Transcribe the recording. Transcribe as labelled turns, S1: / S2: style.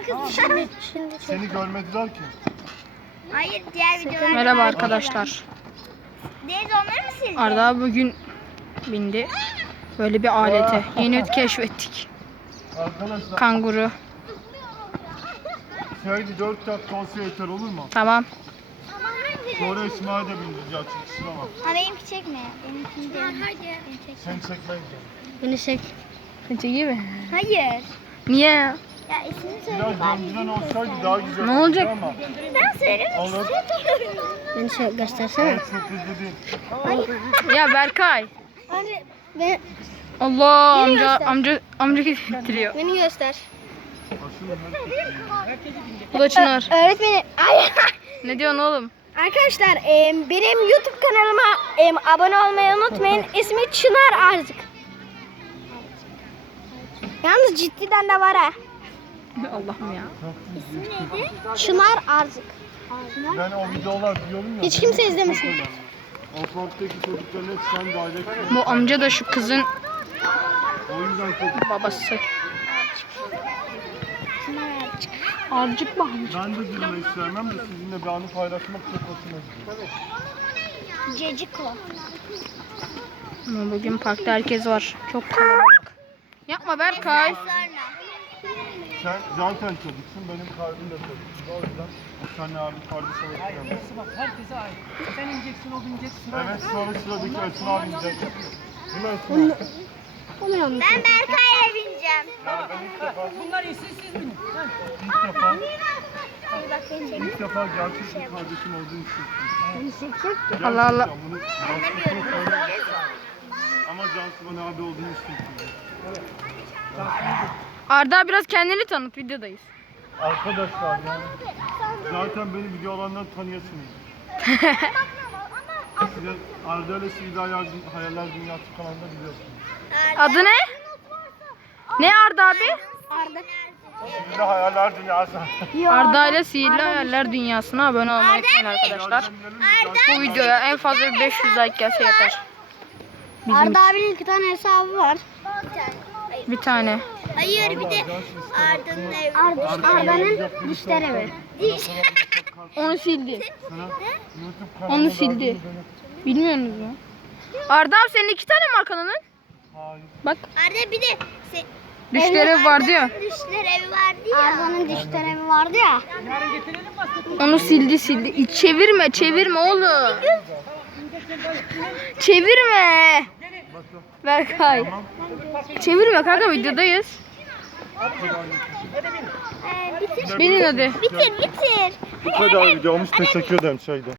S1: Şimdi
S2: Seni görmediler ki.
S3: Hayır, diğer videolar.
S1: merhaba arkadaşlar.
S3: Deniz onları mı sildin?
S1: Arda bugün bindi. Böyle bir alete. Yeni keşfettik.
S2: Arkadaşlar
S1: Kanguru.
S2: şöyle 4 dakika olsa yeter olur mu?
S1: Tamam.
S2: Sonra İsmail'e de bindireceğiz çünkü sıra var.
S3: Ha benimki çekme. Benimkini de. Hadi.
S2: Sen çekmeyin.
S1: Beni çek. Seni çekeyim mi?
S3: Hayır.
S1: Niye?
S3: Ya ismini söyle.
S2: Biraz önceden olsaydı daha güzel
S1: Ne olacak?
S2: olurdu ama.
S3: Ben söylemek
S2: Olur.
S3: istemiyorum.
S1: Beni şey göstersene.
S2: Evet, çok hızlı değil.
S1: Ya Berkay.
S3: Hadi. Ben,
S1: Allah
S3: Beni
S1: amca getiriyor.
S3: beni göster.
S2: Aslında
S1: Bu da Çınar.
S3: Öğretmenim. Ay.
S1: Ne diyorsun oğlum?
S3: Arkadaşlar benim YouTube kanalıma abone olmayı unutmayın. İsmi Çınar Arzık. Yalnız ciddiden de var ha.
S1: Allah'ım ya.
S3: Çınar Arzık.
S2: ben o videolar diyorum ya.
S3: Hiç kimse izlemesin.
S2: O parktaki çocukların hep sen dahil etmiyor.
S1: Bu amca da şu kızın
S2: O yüzden çok...
S1: babası. Arcık mı amca?
S2: Ben de bilmeyi sevmem de sizinle bir anı paylaşmak çok hoşuma gidiyor.
S3: Ceciko.
S1: Ama bugün parkta herkes var. Çok kalabalık. Yapma Berkay.
S2: Sen zaten çocuksun, benim kalbim de çocuksun. O yüzden senle abi kardeş olarak gelmiş.
S4: Bak herkese ait. Sen ineceksin, o binecek, sıra.
S2: Evet, sonra sıradaki Ersin abi inecek. Değil mi Ersin abi?
S3: Ben Berkay'la bineceğim.
S2: Yani ben ilk defa,
S4: Bunlar iyi, siz binin. Ha.
S2: ilk defa gerçek bir kardeşim olduğunu hissettim.
S1: Allah Allah.
S2: Gerçekten bunu başkasına söylemedim. Ama Cansu bana abi olduğunu hissettim.
S1: Arda biraz kendini tanıt, videodayız.
S2: Arkadaşlar yani zaten beni videolarından tanıyorsunuz. Size Arda ile Sivri Hayaller Dünyası kanalında biliyorsunuz.
S1: Adı ne? Ne Arda abi?
S2: Sivri Hayaller Dünyası.
S1: Arda ile Sihirli Hayaller Dünyası'na abone olmayı unutmayın arkadaşlar. Bu videoya en fazla 500 like gelse yeter. Bizim
S3: Arda
S1: için.
S3: abinin 2 tane hesabı var.
S1: Bir tane.
S3: Hayır bir de Arda'nın evi. Arda'nın dişler evi.
S1: Onu sildi.
S2: Sana YouTube
S1: Onu
S2: kanalında
S1: sildi.
S2: adını
S1: Bilmiyorsunuz mu? Arda abi senin 2 tane mi var kanalın?
S2: Hayır.
S1: Bak
S3: Arda bir de
S1: düşleri vardı ya.
S3: dişler evi vardı ya. Arda'nın dişler evi vardı ya.
S4: Yarın getirelim başka.
S1: Onu sildi. Çevirme oğlum. Çevirme. Berkay. Çevirme kanka, videodayız.
S3: Bitir.
S1: Benim hadi.
S3: Bitir.
S2: Bu kadar videomuz, teşekkür ederim şeyde.